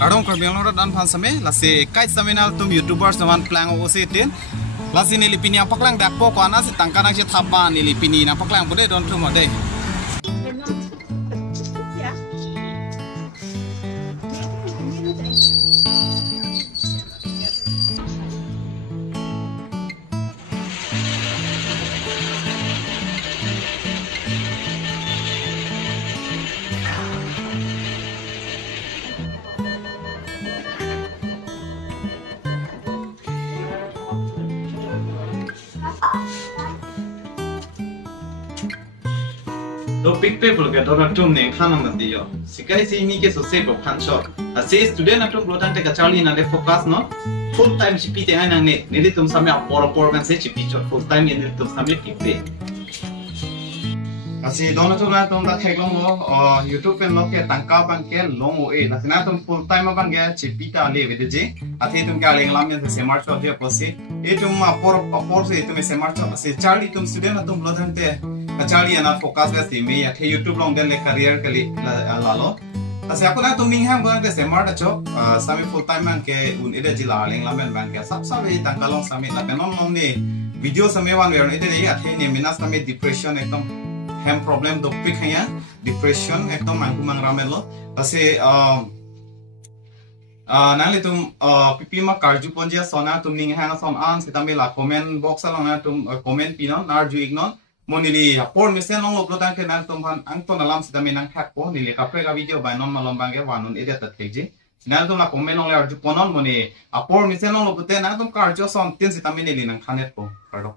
Arong korbiang lorot dan pan same lasi kait saminal tum YouTubers naman plang osetin lasi nilipini ang paklangdak po ko ana si tangka nang si thaba nilipini na paklang bude don tumo de. Do big people ke dora tum ne khana mati yo sikai si ni ke so se ko khan shot a se student atum protan te ka charli na de focus no full time chipi te ana ne ne tum same por kan se chipi chot full time ne tum same pipe asi dona to na tum da kelong mo YouTube pen lo ke tangka ban ke long o e na sina tum full time ban ge chipi ta le ve je ati tum ka leng lam ne se mar chot je posi e tum por se tum se mar chot se charli tum student atum protan te Kacali ana focus bes timi ya ke YouTube long den le career kali lalo ase aku na tuming ham gona de semar da chok sami full time man ke un ide jila leng lamen man ke sab sab e tangkalong sami na penon long ne video sami wan wer ide ya the ne minas sami depression ekdom hem problem do pick ya depression ekdom mangku mang ramelo ase nang tum pipi ma karju ponja sona tuming ham son an sitame la comment box along na tum comment pinon narju ignon monili por misen long loblo tan ke nan tum han ang to nalam sida menang khak po nili kapre ka video ba non malom bang ke wanun ede tat keje nan tum la comment long le arju ponon moni apor misen long lobute nan tum karjo son tin sita menili nang khanet po karo